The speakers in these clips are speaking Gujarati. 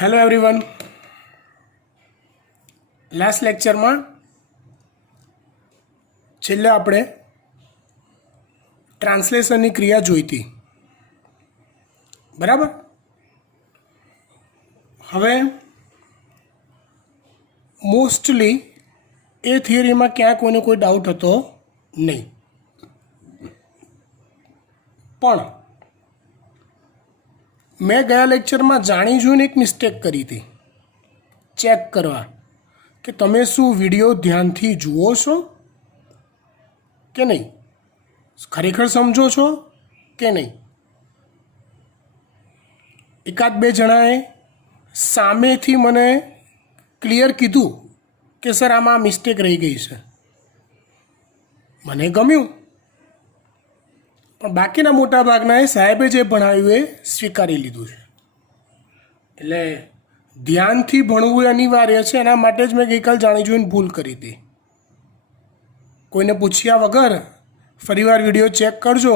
Hello everyone. લાસ્ટ લેક્ચરમાં છેલ્લે આપણે ટ્રાન્સલેશનની ક્રિયા જોઈ હતી, બરાબર. હવે મોસ્ટલી એ થિયરીમાં ક્યાં કોઈને કોઈ ડાઉટ હતો નહીં, પણ મેં ગયા લેક્ચરમાં જાણી જોઈને એક મિસ્ટેક કરી હતી. ચેક કરવા કે તમે શું વિડીયો ધ્યાનથી જુઓ છો કે નહીં, ખરેખર સમજો છો કે નહીં. એકાદ બે જણાએ સામેથી મને ક્લિયર કીધું કે સર આમાં મિસ્ટેક રહી ગઈ છે. મને ગમ્યું, પણ બાકીના મોટા ભાગના સાહેબે જે ભણાવ્યું એ સ્વીકારી લીધું છે. એટલે ધ્યાનથી ભણવું અનિવાર્ય છે. એના માટે જ મેં ગઈકાલ જાણી જોઈને ભૂલ કરી હતી. કોઈને પૂછ્યા વગર ફરીવાર વિડીયો ચેક કરજો,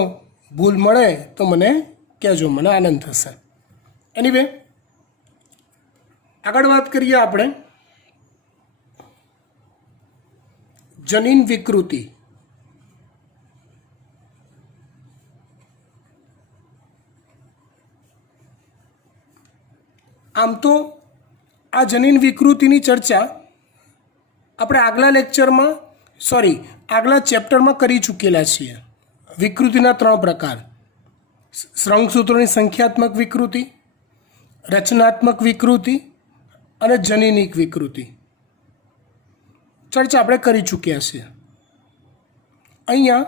ભૂલ મળે તો મને કહેજો, મને આનંદ થશે. એનીવે આગળ વાત કરીએ આપણે જનીન વિકૃતિ. આમ તો આ જનીન વિકૃતિની ચર્ચા આપણે આગલા ચેપ્ટરમાં કરી ચૂકેલા છીએ. વિકૃતિના 3 પ્રકાર: શ્રંખસૂત્રોની સંખ્યાત્મક વિકૃતિ, રચનાત્મક વિકૃતિ અને જનીનિક વિકૃતિ. ચર્ચા આપણે કરી ચૂક્યા છીએ. અહીંયા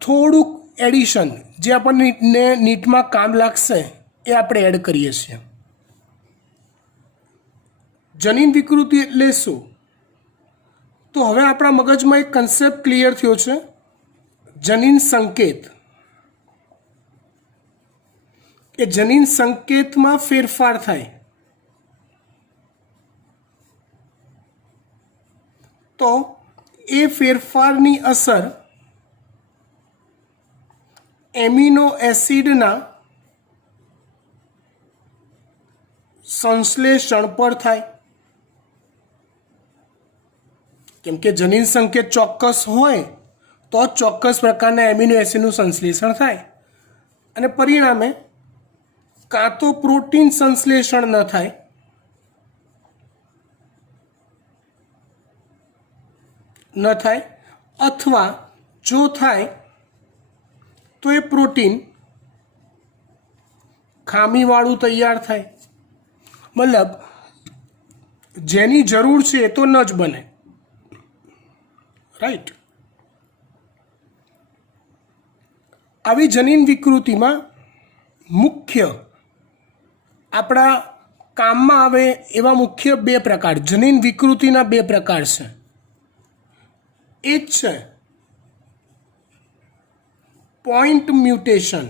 થોડુંક એડિશન જે આપણને નીટમાં કામ લાગશે એ આપણે એડ કરીએ છીએ. જનીન વિકૃતિ એટલે શું? તો હવે આપણા મગજમાં એક કન્સેપ્ટ ક્લિયર થયો છે, જનીન સંકેત. કે જનીન સંકેતમાં ફેરફાર થાય તો એ ફેરફારની અસર એમિનો એસિડના સંશ્લેષણ પર થાય. કેમ કે જનીન સંકેત ચોક્કસ હોય તો ચોક્કસ પ્રકારના એમિનો એસિડનું સંશ્લેષણ થાય, અને પરિણામે કાં તો પ્રોટીન સંશ્લેષણ ન થાય અથવા જો થાય તો એ પ્રોટીન ખામીવાળું તૈયાર થાય. મતલબ જેની જરૂર છે એ તો ન જ બને, રાઈટ. આવી જનીન વિકૃતિમાં મુખ્ય આપણા કામમાં આવે એવા મુખ્ય 2 પ્રકાર, જનીન વિકૃતિના 2 પ્રકાર છે. એ જ છે પોઈન્ટ મ્યુટેશન.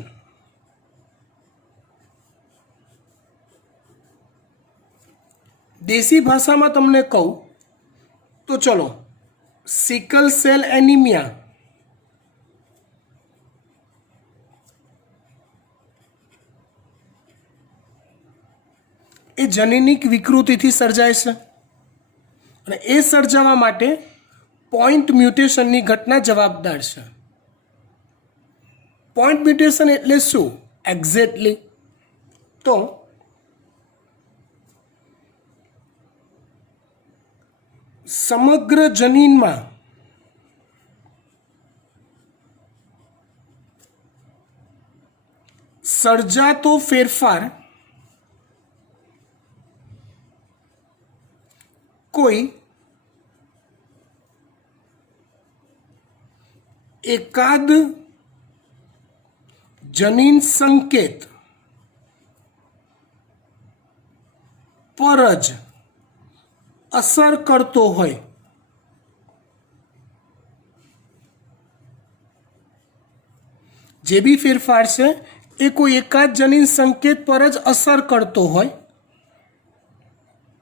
દેશી ભાષામાં તમને કહું તો ચલો, સિકલ સેલ એનિમિયા એ જનીનિક વિકૃતિથી સર્જાય છે, અને એ સર્જાવા માટે પોઈન્ટ મ્યુટેશનની ઘટના જવાબદાર છે. પોઈન્ટ મ્યુટેશન એટલે શું એક્ઝેક્ટલી? તો સમગ્ર જનીનમાં સર્જાતો ફેરફાર કોઈ એકાદ જનીન સંકેત પર જ અસર કરતો હોય, જે બી ફેરફાર છે એ કોઈ એકાદ જનીન સંકેત પર જ અસર કરતો હોય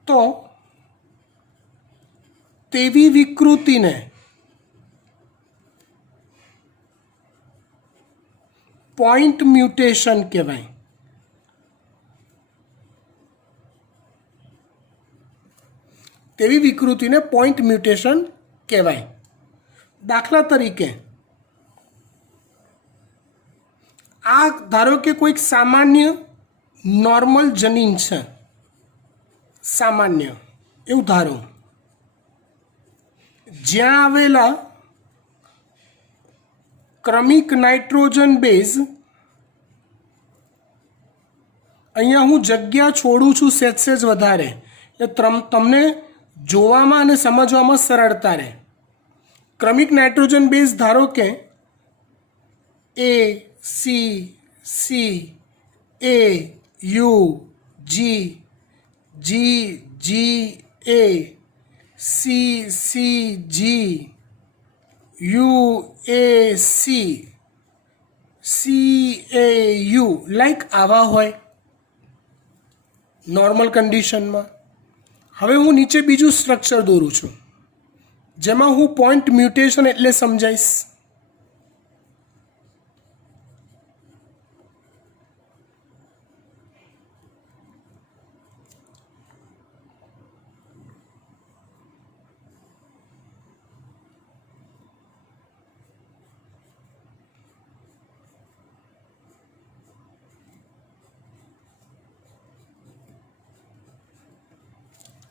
તો તેવી વિકૃતિને પોઈન્ટ મ્યુટેશન કહેવાય. તેવી વિકૃતિને પોઈન્ટ મ્યુટેશન કહેવાય. દાખલા તરીકે આ ધારો કે કોઈક સામાન્ય નોર્મલ જનીન છે, સામાન્ય એવું ધારો, જ્યાં આવેલા ક્રમિક નાઇટ્રોજન બેઝ, અહીંયા હું જગ્યા છોડું છું સેજ વધારે, એટલે તમને જોવામાં અને સમજવામાં સરળતા રહે. ક્રમિક નાઇટ્રોજન બેઝ ધારો કે A C C A U G G G A C C G U A C C A U like આવા હોય નોર્મલ કન્ડિશનમાં. હવે હું નીચે બીજું સ્ટ્રક્ચર દોરું છું જેમાં હું પોઈન્ટ મ્યુટેશન એટલે સમજાવીશ.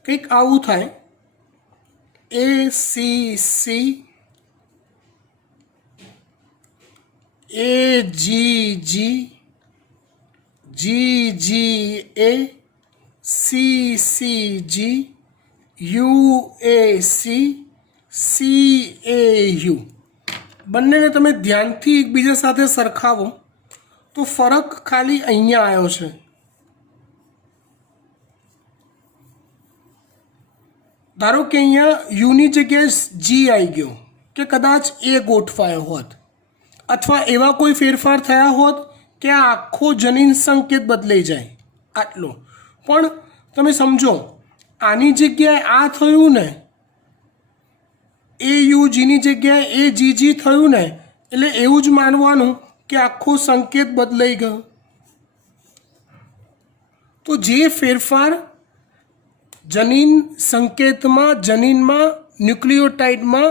કંઈક આવું થાય, A C C A G G G G A C C G U A C C A U. બંનેને તમે ધ્યાનથી એકબીજા સાથે સરખાવો તો ફરક ખાલી અહીંયા આવ્યો છે. ધારો કે અહીંયા યુની જગ્યાએ જી આવી ગયો કે કદાચ એ ગોઠવાયો હોત, અથવા એવા કોઈ ફેરફાર થયા હોત કે આ આખો જનીન સંકેત બદલાઈ જાય આટલો. પણ તમે સમજો, આની જગ્યાએ આ થયું ને, એ યુ જીની જગ્યાએ એ જી જી થયું ને, એટલે એવું જ માનવાનું કે આખો સંકેત બદલાઈ ગયો. તો જે ફેરફાર જનીન સંકેતમાં, જનીનમાં, ન્યુક્લિયોટાઇડમાં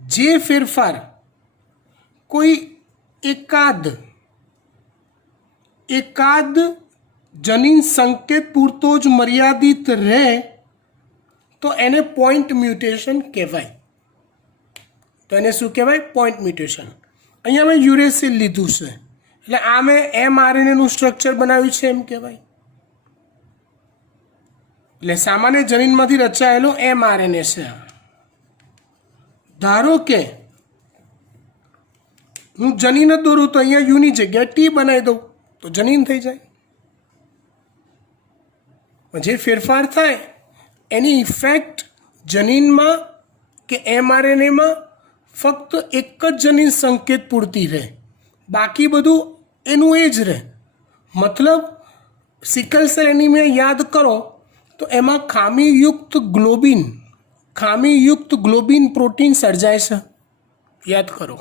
જે ફેરફાર કોઈ એકાદ જનીન સંકેત પૂરતો જ મર્યાદિત રહે તો એને પોઈન્ટ મ્યુટેશન કહેવાય. તો એને શું કહેવાય? Point mutation. અહીંયા મેં યુરેસિલ લીધું છે એટલે આ મેં mRNAનું સ્ટ્રક્ચર બનાવ્યું છે એમ કહેવાય. એટલે સામાન્ય જનીનમાંથી રચાયેલો mRNA છે. ધારો કે હું જનીન જ દોરું તો અહીંયા યુની જગ્યાએ ટી બનાવી દઉં તો જનીન થઈ જાય. જે ફેરફાર થાય એની ઇફેક્ટ જનીનમાં કે mRNAમાં ફક્ત એક જ જનીન સંકેત પૂરતી રહે, બાકી બધું એનું એ જ રહે. મતલબ સિકલ સેલ એનિમિયા યાદ કરો તો એમાં ખામીયુક્ત ગ્લોબિન પ્રોટીન સર્જાય છે, યાદ કરો.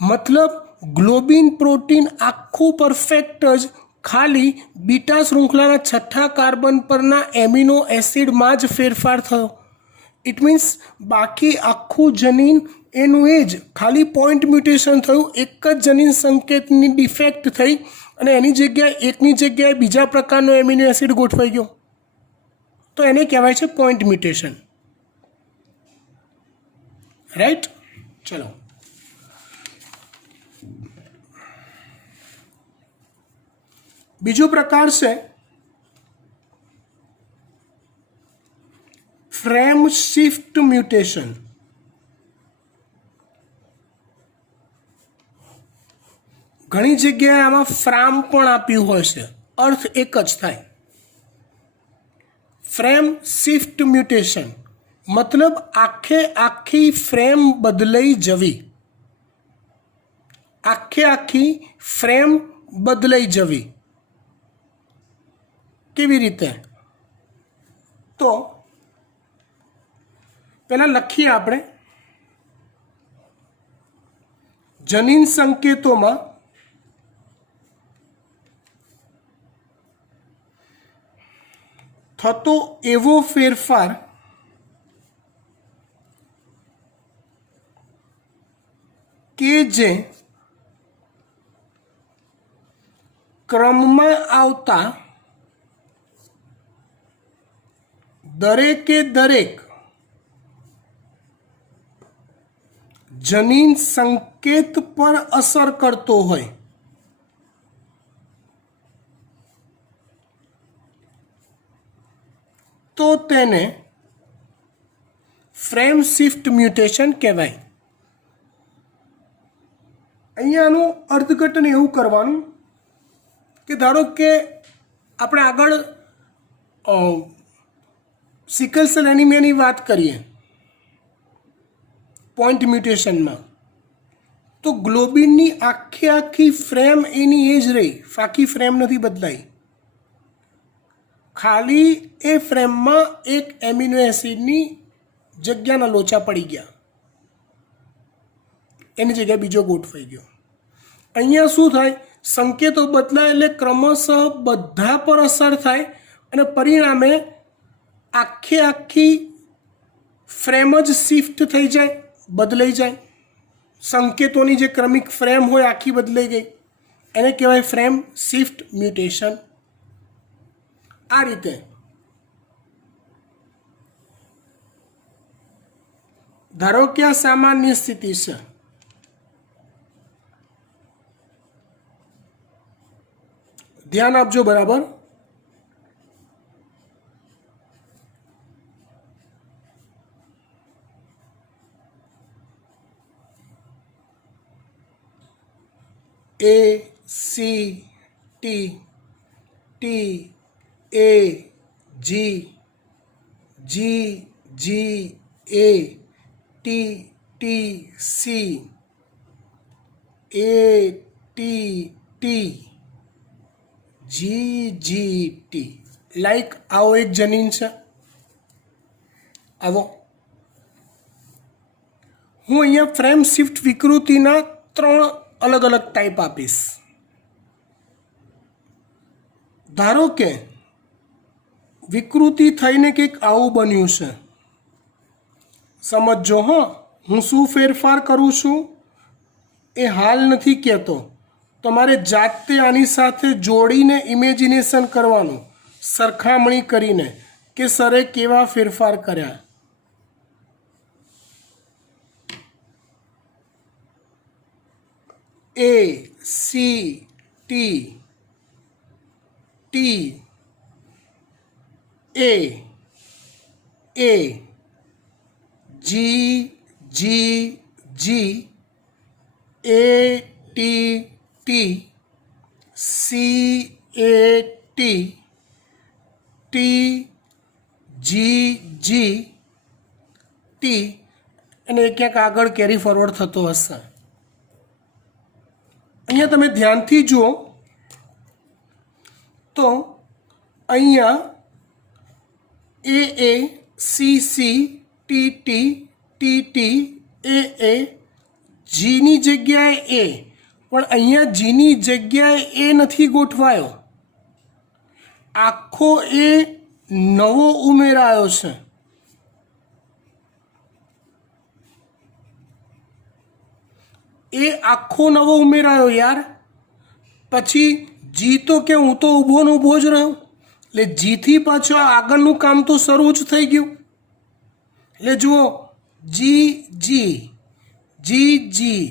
મતલબ ગ્લોબિન પ્રોટીન આખું પરફેક્ટ જ ખાલી બીટા શૃંખલાના છઠ્ઠા કાર્બન પરના એમિનો એસિડમાં જ ફેરફાર થયો. ઇટ મીન્સ બાકી આખું જનીન એનું એ જ, ખાલી પોઈન્ટ મ્યુટેશન થયું, એક જ જનીન સંકેતની ડિફેક્ટ થઈ અને એની જગ્યાએ એકની જગ્યાએ બીજા પ્રકારનો એમિનો એસિડ ગોઠવાઈ ગયો, તો એને કહેવાય છે પોઈન્ટ મ્યુટેશન. રાઈટ? ચલો, બીજો પ્રકાર છે ફ્રેમ શિફ્ટ મ્યુટેશન. ઘણી જગ્યાએ આમાં ફ્રામ પણ આપ્યું હોય છે, અર્થ એક જ થાય. ફ્રેમ શિફ્ટ મ્યુટેશન મતલબ આખી ફ્રેમ બદલાઈ જવી. આખી ફ્રેમ બદલાઈ જવી કેવી રીતે? તો પહેલાં લખીએ આપણે જનીન સંકેતોમાં થતો એવો ફેરફાર કે જે ક્રમમાં આવતા દરેકે દરેક જનીન સંકેત પર અસર કરતો હોય તો તેને ફ્રેમ શિફ્ટ મ્યુટેશન કહેવાય. અહીંયાનું અર્થઘટન એવું કરવાનું કે ધારો કે આપણે આગળ સિકલ સેલ એનિમિયાની વાત કરીએ પોઈન્ટ મ્યુટેશનમાં, તો ગ્લોબિનની આખી ફ્રેમ એની એ જ રહી, આખી ફ્રેમ નથી બદલાઈ. ખાલી એ ફ્રેમમાં એક એમિનો એસિડની જગ્યાના લોચા પડી ગયા, એની જગ્યાએ બીજો ગોઠવાઈ ગયો. અહીંયા શું થાય, સંકેતો બદલાય એટલે ક્રમશઃ બધા પર અસર થાય અને પરિણામે આખી ફ્રેમ જ શિફ્ટ થઈ જાય, બદલાઈ જાય. સંકેતોની જે ક્રમિક ફ્રેમ હોય આખી બદલાઈ ગઈ, એને કહેવાય ફ્રેમ શિફ્ટ મ્યુટેશન. આ રીતે ધારો કે આ સામાન્ય સ્થિતિ છે, ધ્યાન આપજો બરાબર. A C T T A G G G A T T C A T T G G T. Like આવો એક જનીન છે, આવો. હું અહીંયા ફ્રેમ શિફ્ટ વિકૃતિના 3 અલગ અલગ ટાઈપ આપીશ. ધારો કે વિકૃતિ થઈને કંઈક આવું બન્યું છે, સમજો હો. હું શું ફેરફાર કરું છું એ હાલ નથી કહેતો, તમારે જાતે આની સાથે જોડીને ઇમેજિનેશન કરવાનું, સરખામણી કરીને કે સરે કેવા ફેરફાર કર્યા. A C T T A A G G G A T T C A T T G G T અને એ ક્યાંક આગળ કેરી ફોરવર્ડ થતો હશે. અહીંયા તમે ધ્યાનથી જુઓ તો અહીંયા A C C T T T T A A જીની જગ્યાએ એ, પણ અહીંયા જીની જગ્યાએ એ નથી ગોઠવાયો, આખો એ નવો ઉમેરાયો છે. એ આખો નવો ઉમેરાયો યાર. પછી જી તો કે હું તો ઊભો ને ઊભો જ રહ્યો, એટલે જીથી પાછો આગળનું કામ તો શરૂ જ થઈ ગયું. એટલે જુઓ જી જી જી જી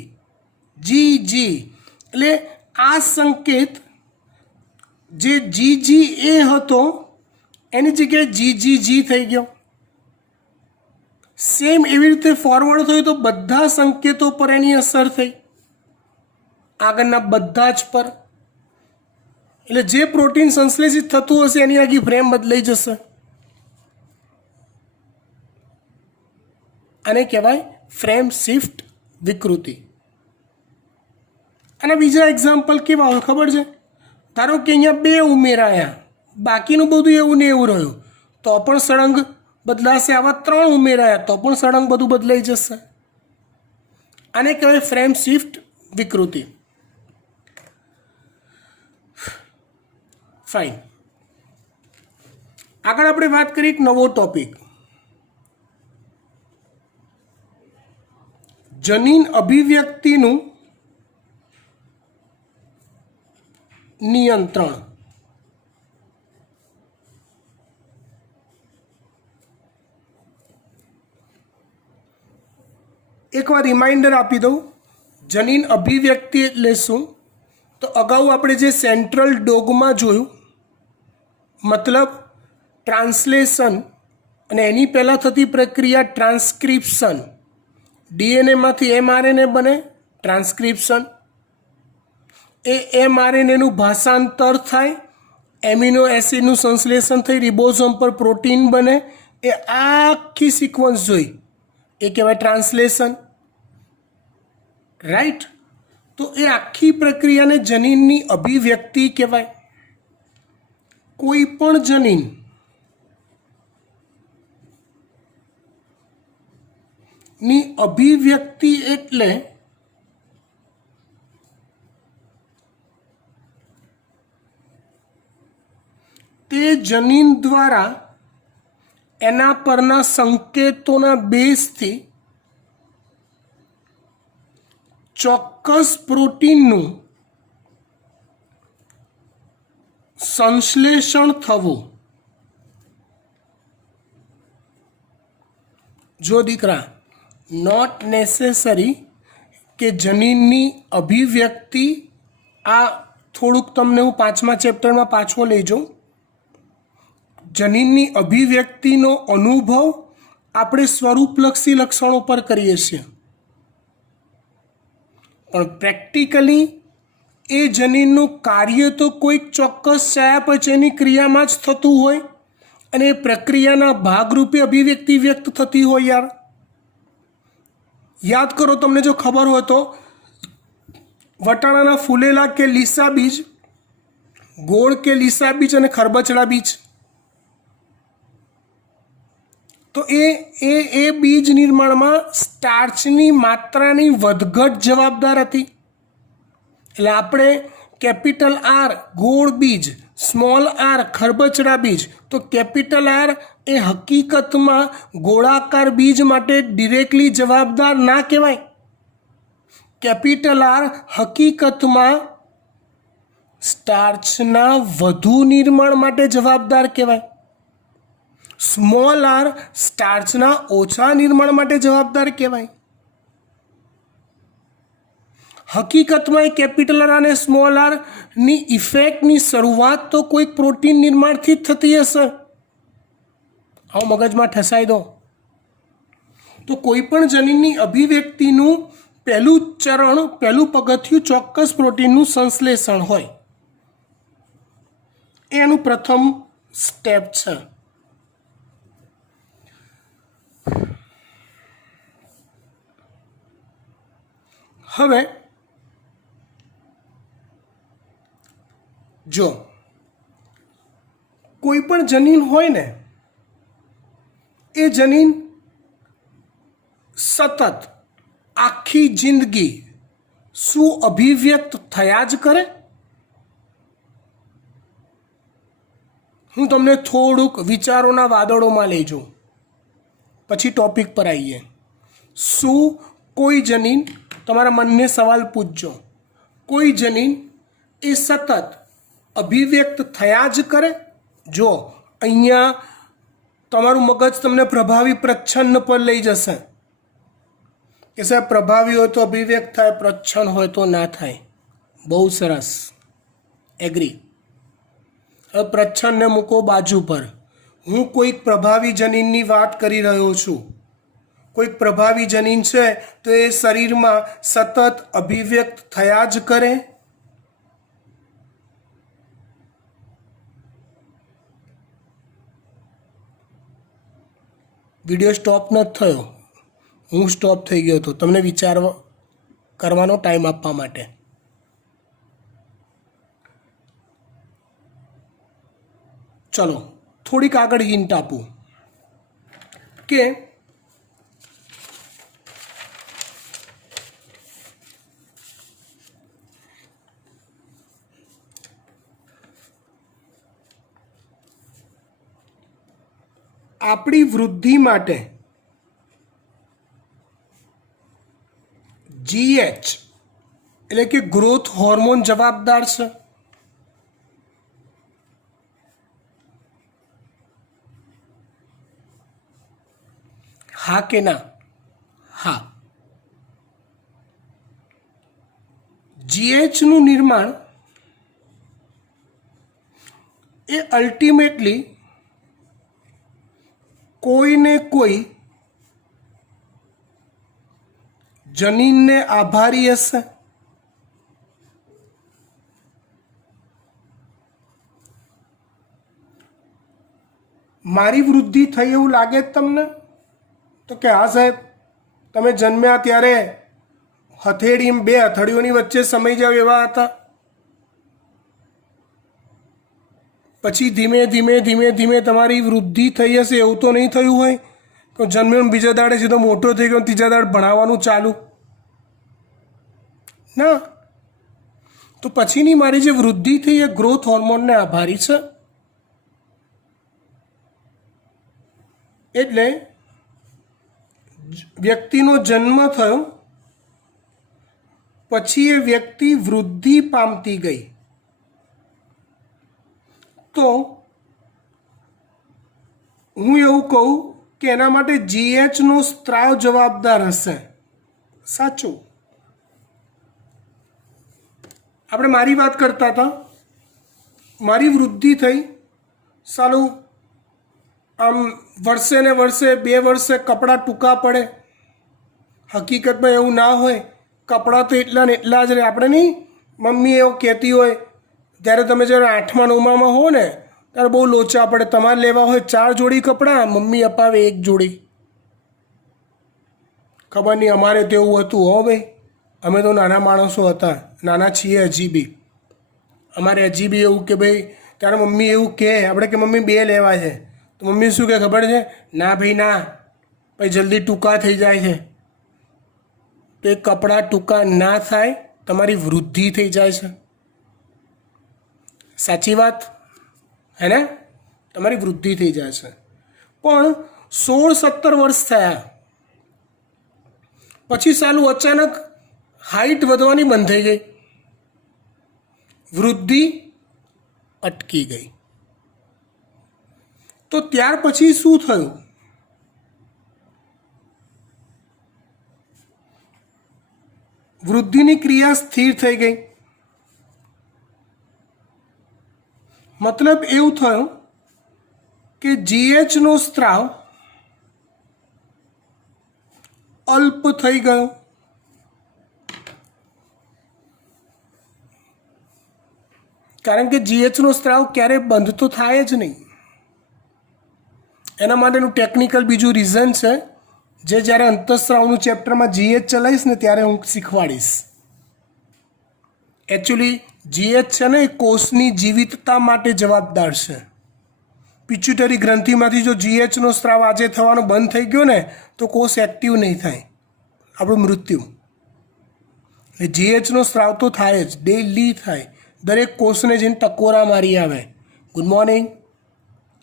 જી જી, એટલે આ સંકેત જે જી જી એ હતો એની જગ્યાએ જી જી જી થઈ ગયો. સેમ એવી રીતે ફોરવર્ડ થયું તો બધા સંકેતો પર એની અસર થઈ, આગળના બધા જ પર. એટલે જે પ્રોટીન સંશ્લેષિત થતું હશે એની આખી ફ્રેમ બદલાઈ જશે. આને કહેવાય ફ્રેમ શિફ્ટ વિકૃતિ. અને બીજા એક્ઝામ્પલ કેવા હોય ખબર છે? ધારો કે અહીંયા 2 ઉમેરાયા, બાકીનું બધું એવું ને એવું રહ્યું, તો પણ સળંગ બદલાશે. આવા 3 ઉમેરાયા તો પણ સળંગ બધું બદલાઈ જશે. આને કહેવાય ફ્રેમ શિફ્ટ વિકૃતિ. ફાઇન. આગળ આપણે વાત કરીએ એક નવો ટોપિક, જનીન અભિવ્યક્તિનું નિયંત્રણ. એકવાર રિમાઇન્ડર આપી દઉં, જનીન અભિવ્યક્તિ એટલે શું? તો અગાઉ આપણે જે સેન્ટ્રલ ડોગમાં જોયું, મતલબ ટ્રાન્સલેશન, અને એની પહેલાં થતી પ્રક્રિયા ટ્રાન્સક્રિપ્શન. ડીએનએમાંથી એમઆરએનએ બને, ટ્રાન્સક્રિપ્શન. એ એમઆરએનએનું ભાષાંતર થાય, એમિનો એસિડનું સંશ્લેષણ થઈ રિબોઝોમ પર પ્રોટીન બને, એ આખી સિક્વન્સ જોઈ, એ કહેવાય ટ્રાન્સલેશન. રાઈટ? તો એ આખી પ્રક્રિયાને જનીનની અભિવ્યક્તિ કહેવાય. કોઈ પણ જનીન ની અભિવ્યક્તિ એટલે તે જનીન દ્વારા એના પરના સંકેતોના બેઝથી ચોક્કસ પ્રોટીનનું સંશ્લેષણ થવું. જો દીકરા, નોટ નેસેસરી કે જનીનની અભિવ્યક્તિ, આ થોડુંક તમને હું 5મા ચેપ્ટરમાં પાછો લઈ જાઉં. જનીનની અભિવ્યક્તિનો અનુભવ આપણે સ્વરૂપલક્ષી લક્ષણો પર કરીએ છીએ, પણ પ્રેક્ટિકલી એ જનીનનું કાર્ય તો કોઈક ચોક્કસ ચયાપચયની ક્રિયામાં જ થતું હોય, અને એ પ્રક્રિયાના ભાગરૂપે અભિવ્યક્તિ વ્યક્ત થતી હોય. યાર યાદ કરો, તમને જો ખબર હોય તો વટાણાના ફૂલેલા કે લીસા બીજ, ગોળ કે લીસા બીજ અને ખરબચડા બીજ, તો એ બીજ નિર્માણમાં સ્ટાર્ચની માત્રાની વધઘટ જવાબદાર હતી. એટલે આપણે કેપિટલ આર ગોળ બીજ, સ્મોલ આર ખરબચડા બીજ, તો કેપિટલ આર એ હકીકતમાં ગોળાકાર બીજ માટે ડિરેક્ટલી જવાબદાર ના કહેવાય. કેપિટલ આર હકીકતમાં સ્ટાર્ચના વધુ નિર્માણ માટે જવાબદાર કહેવાય. સ્મોલ આર સ્ટાર્ચના ઓછા નિર્માણ માટે જવાબદાર કહેવાય. હકીકતમાં એ કેપિટલ આર અને સ્મોલ આરની ઇફેક્ટની શરૂઆત તો કોઈક પ્રોટીન નિર્માણથી જ થતી હશે. આવો મગજમાં ઠસાઈ દો. તો કોઈ પણ જનીનની અભિવ્યક્તિનું પહેલું ચરણ, પહેલું પગથિયું ચોક્કસ પ્રોટીનનું સંશ્લેષણ હોય. એનું પ્રથમ સ્ટેપ છે. હવે જો કોઈ પણ જનીન હોય ને, એ જનીન સતત આખી જિંદગી શું અભિવ્યક્ત થયા જ કરે? હું તમને થોડુંક વિચારોના વાદળોમાં લઈ જાઉં, પછી ટોપિક પર આવીએ. શું કોઈ જનીન, તમારા મનને સવાલ પૂછજો, કોઈ જનીન એ સતત અભિવ્યક્ત થયા જ કરે? જો અહીંયા તમારું મગજ તમને પ્રભાવી પ્રચ્છન્ન પર લઈ જશે કે સાહેબ પ્રભાવી હોય તો અભિવ્યક્ત થાય, પ્રચ્છન્ન હોય તો ના થાય. બહુ સરસ, એગ્રી. હવે પ્રચ્છન્નને મૂકો બાજુ પર. હું કોઈક પ્રભાવી જનીનની વાત કરી રહ્યો છું. કોઈક પ્રભાવી જનીન છે તો એ શરીરમાં સતત અભિવ્યક્ત થયા જ કરે? વિડીયો સ્ટોપ નથી થયો, હું સ્ટોપ થઈ ગયો હતો તમને વિચાર કરવાનો ટાઈમ આપવા માટે. ચલો થોડીક આગળ હિન્ટ આપું કે આપણી વૃદ્ધિ માટે GH એટલે કે ગ્રોથ હોર્મોન જવાબદાર છે? હા કે ના? હા. GH નું નિર્માણ એ અલ્ટિમેટલી કોઈને કોઈ જનીનને આભારી હશે. મારી વૃદ્ધિ થઈ એવું લાગે જ તમને? તો કે હા સાહેબ, તમે જન્મ્યા ત્યારે હથેળી બે હથેળીઓની વચ્ચે સમાઈ જાવ એવા હતા, પછી ધીમે ધીમે ધીમે ધીમે તમારી વૃદ્ધિ થઈ હશે એવું તો નહીં થયું હોય કે જન્મ્યો બીજા દાડે સીધો મોટો થઈ ગયો, ત્રીજા દાડે ભણાવવાનું ચાલુ? ના. તો પછીની મારી જે વૃદ્ધિ થઈ એ ગ્રોથ હોર્મોનને આભારી છે. એટલે વ્યક્તિનો જન્મ થયો પછી એ વ્યક્તિ વૃદ્ધિ પામતી ગઈ, તો હું એવું કહું કે એના માટે GH નો સ્ત્રાવ જવાબદાર હશે. સાચું. આપણે મારી વાત કરતા હતા, મારી વૃદ્ધિ થઈ, સાલું આમ વર્ષે ને વર્ષે 2 વર્ષે કપડાં ટૂંકા પડે. હકીકતમાં એવું ના હોય, કપડાં તો એટલા ને એટલા જ રહે. આપણે નહીં, મમ્મી એવું કહેતી હોય ત્યારે તમે જ્યારે 8મા 9મામાં હો ને ત્યારે બહુ લોચા પડે. તમારે લેવા હોય 4 જોડી કપડાં, મમ્મી અપાવે 1 જોડી. ખબર નહીં અમારે તો એવું હતું. હો ભાઈ, અમે તો નાના માણસો હતા, નાના છીએ હજી બી. અમારે હજી બી એવું કે ભાઈ ત્યારે મમ્મી એવું કહે, આપણે કે મમ્મી 2 લેવા છે, તો મમ્મી શું કહે ખબર છે? ના ભાઈ ના, ભાઈ જલ્દી ટૂંકા થઈ જાય છે. તો એ કપડાં ટૂંકા ના થાય, તમારી વૃદ્ધિ થઈ જાય છે. સાચી વાત હે ને? તમારી વૃદ્ધિ થઈ જાય છે. પણ 16-17 વર્ષ થયા પછી સાલું અચાનક હાઈટ વધવાની બંધ થઈ ગઈ, વૃદ્ધિ અટકી ગઈ. તો ત્યાર પછી શું થયું? વૃદ્ધિની ક્રિયા સ્થિર થઈ ગઈ. મતલબ એવું થયું કે GH નો સ્ત્રાવ અલ્પ થઈ ગયો. કારણ કે GH નો સ્ત્રાવ ક્યારેય બંધ તો થાય જ નહીં. એના માટેનું ટેકનિકલ બીજું રીઝન છે, જે જ્યારે અંતઃસ્ત્રાવનું ચેપ્ટરમાં GH ચલાવીશ ને ત્યારે હું શીખવાડીશ. એકચ્યુઅલી GH છે ને એ કોષની જીવિતતા માટે જવાબદાર છે. પિચ્યુટરી ગ્રંથિમાંથી જો GH નો સ્ત્રાવ આજે થવાનો બંધ થઈ ગયો ને તો કોષ એક્ટિવ નહીં થાય, આપણું મૃત્યુ. એટલે GH નો સ્ત્રાવ તો થાય જ, ડેલી થાય. દરેક કોષને જઈને ટકોરા મારી આવે, ગુડ મોર્નિંગ,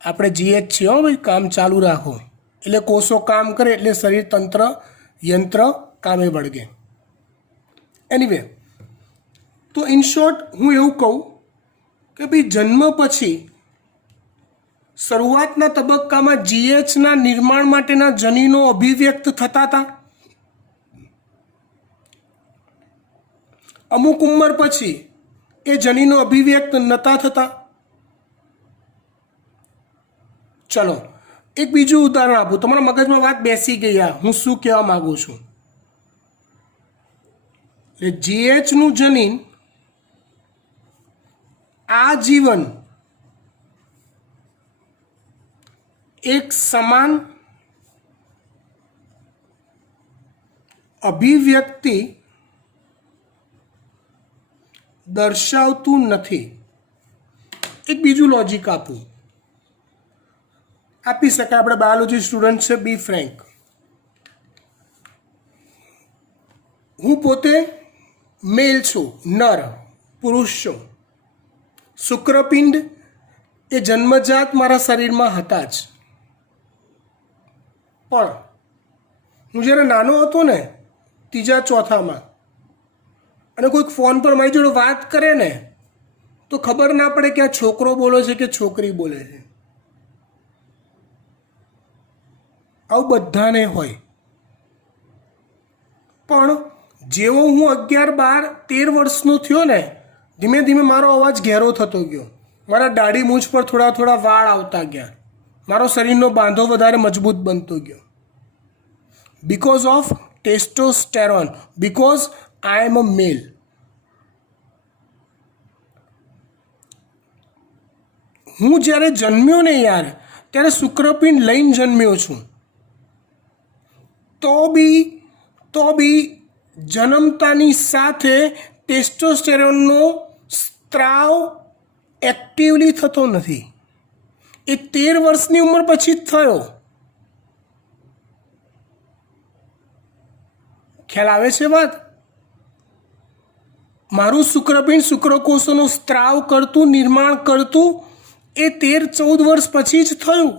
આપણે GH છીએ હો ભાઈ, કામ ચાલુ રાખો. એટલે કોષો કામ કરે એટલે શરીર તંત્ર યંત્ર કામે વળગે. એનીવે, તો ઇન શોર્ટ હું એવું કહું કે ભાઈ જન્મ પછી શરૂઆતના તબક્કામાં GHના નિર્માણ માટેના જનીનો અભિવ્યક્ત થતા હતા. અમુક ઉંમર પછી એ જનીનો અભિવ્યક્ત નહોતા થતા. ચલો એક બીજું ઉદાહરણ આપું, તમારા મગજમાં વાત બેસી ગઈ આ હું શું કહેવા માગું છું. એટલે GHનું જનીન આજીવન એક સમાન અભિવ્યક્તિ દર્શાવતું નથી. એક બીજું લોજિક આપી શકાય. આપણે બાયોલોજી સ્ટુડન્ટ છે, બી ફ્રેન્ક. હું પોતે મેલ છું, નર પુરુષ છું. શુક્રપિંડ એ જન્મજાત મારા શરીરમાં હતા જ. પણ હું જ્યારે નાનો હતો ને, ત્રીજા ચોથામાં, અને કોઈક ફોન પર મારી જોડે વાત કરે ને તો ખબર ના પડે કે આ છોકરો બોલે છે કે છોકરી બોલે છે. આવું બધાને હોય. પણ જેવો હું 11, 12, 13 વર્ષનો થયો ને, ધીમે ધીમે મારો અવાજ ઘેરો થતો ગયો. મારા દાઢી મૂછ પર થોડા થોડા વાળ આવતા ગયા. મારો શરીરનો બાંધો વધારે મજબૂત બનતો ગયો. Because of testosterone, because I am a male. હું જ્યારે જન્મ્યો ને યાર, ત્યારે શુક્રપિંડ લઈને જન્મ્યો છું. તો બી જન્મતાની સાથે ટેસ્ટોસ્ટેરોનનો સ્ત્રાવ એક્ટિવલી થતો નથી. એ 13 વર્ષની ઉંમર પછી જ થયો. ખ્યાલ આવે છે વાત? મારું શુક્રપિંડ શુક્રકોષોનો સ્ત્રાવ કરતું, નિર્માણ કરતું એ 13-14 વર્ષ પછી જ થયું.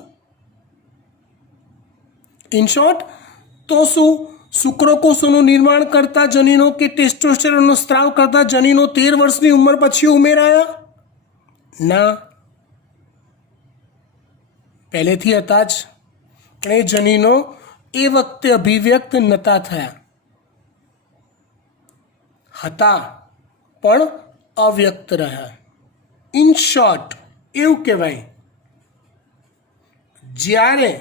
ઇન શોર્ટ, તો શું શુક્રકોષોનું નિર્માણ કરતા જનીનો કે ટેસ્ટોસ્ટેરોનનો સ્ત્રાવ કરતા જનીનો 13 વર્ષની ઉંમર પછી ઉમેરાયા? ના, પહેલેથી હતા જ. પણ એ જનીનો એ વખતે અભિવ્યક્ત નહોતા થયા. હતા પણ અવ્યક્ત રહ્યા. ઇન શોર્ટ એવું કહેવાય, જ્યારે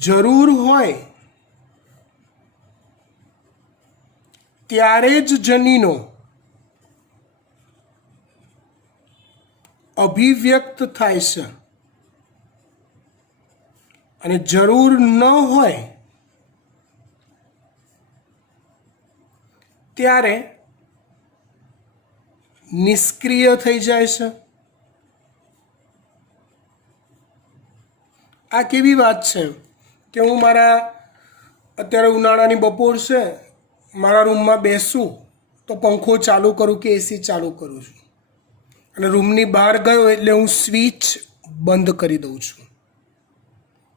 જરૂર હોય ત્યારે જ જનીનો અભિવ્યક્ત થાય છે, અને જરૂર ન હોય ત્યારે નિષ્ક્રિય થઈ જાય છે. આ કેવી વાત છે કે હું અત્યારે ઉનાળાની બપોર છે, મારા રૂમમાં બેસું તો પંખો ચાલુ કરું કે એસી ચાલુ કરું છું, અને રૂમની બહાર ગયો એટલે હું સ્વિચ બંધ કરી દઉં છું.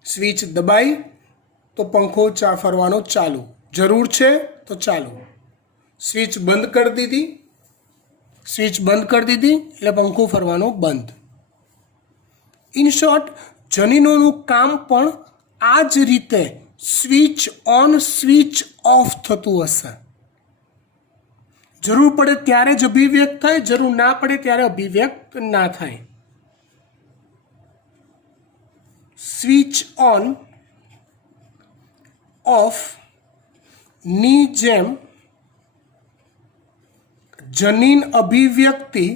સ્વિચ દબાઈ તો પંખો ફરવાનો ચાલુ, જરૂર છે તો ચાલુ. સ્વિચ બંધ કરી દીધી એટલે પંખો ફરવાનો બંધ. ઇન શોર્ટ, જનીનોનું કામ પણ આ જ રીતે સ્વિચ ઓન સ્વિચ ઓફ થતું હશે. જરૂર પડે ત્યારે જ અભિવ્યક્ત થાય, જરૂર ના પડે ત્યારે અભિવ્યક્ત ના થાય. સ્વિચ ઓન ઓફ ની જેમ જનીન અભિવ્યક્તિ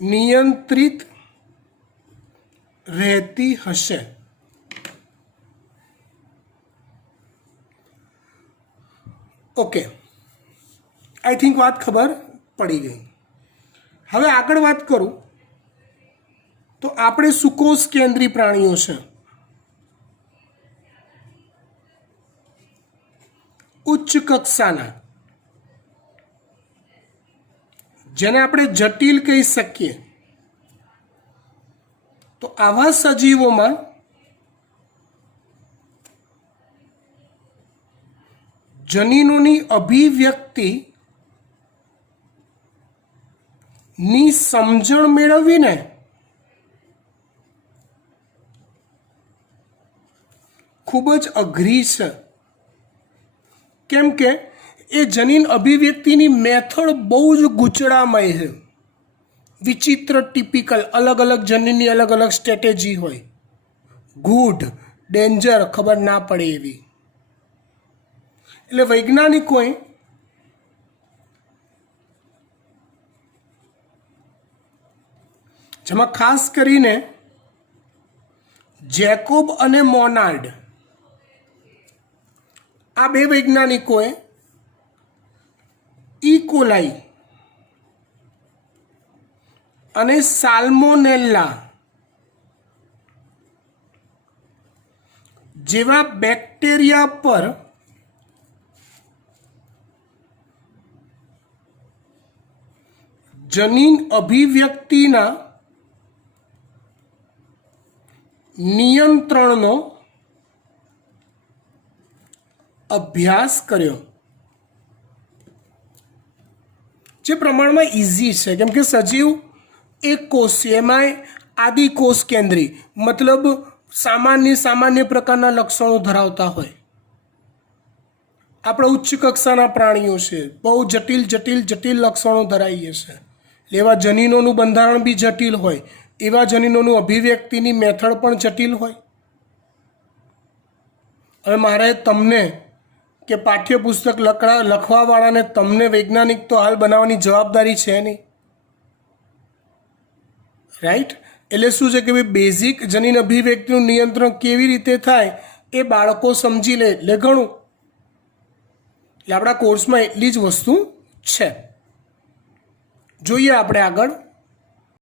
નિયંત્રિત રહેતી હશે. ઓકે, આઈ થિંક વાત ખબર પડી ગઈ. હવે આગળ વાત કરું તો આપણે સુકોષ કેન્દ્રી પ્રાણીઓ છે. ઉચ્ચ કક્ષાના, જેને આપણે જટિલ કહી શકીએ. તો આવા સજીવોમાં જનીનોની અભિવ્યક્તિ ની સમજણ મેળવીને ખૂબ જ અઘરી છે. કેમ કે એ જનીન અભિવ્યક્તિની મેથડ બહુ જ ગૂંચળામય છે, વિચિત્ર, ટિપિકલ. અલગ અલગ જનીનની અલગ અલગ સ્ટ્રેટેજી હોય. ગુડ, ડેન્જર, ખબર ના પડે એવી. એટલે વૈજ્ઞાનિકોએ જેમાં ખાસ કરીને જેકોબ અને મોનાર્ડ, આ બે વૈજ્ઞાનિકોએ ઇકોલાઈ અને સાલ્મોનેલા જેવા બેક્ટેરિયા પર જનીન અભિવ્યક્તિના નિયંત્રણનો અભ્યાસ કર્યો. જે પ્રમાણમાં ઇઝી છે, કેમ કે સજીવ એક કોષ છે, એમાંય આદિકોષ કેન્દ્રી, મતલબ સામાન્ય પ્રકારના લક્ષણો ધરાવતા હોય. આપણે ઉચ્ચ કક્ષાના પ્રાણીઓ છે, બહુ જટિલ લક્ષણો ધરાવીએ છે. એવા જનીનોનું બંધારણ બી જટિલ હોય, એવા જનીનોનું અભિવ્યક્તિની મેથડ પણ જટિલ હોય. હવે મારે તમને કે પાઠ્યપુસ્તક લખવાવાળાને તમને વૈજ્ઞાનિક તો હાલ બનાવવાની જવાબદારી છે નહીં, રાઈટ? એટલે શું છે કે ભાઈ બેઝિક જનીન અભિવ્યક્તિનું નિયંત્રણ કેવી રીતે થાય એ બાળકો સમજી લે એટલે ઘણું. એટલે આપણા કોર્સમાં એટલી જ વસ્તુ છે. જોઈએ આપણે આગળ.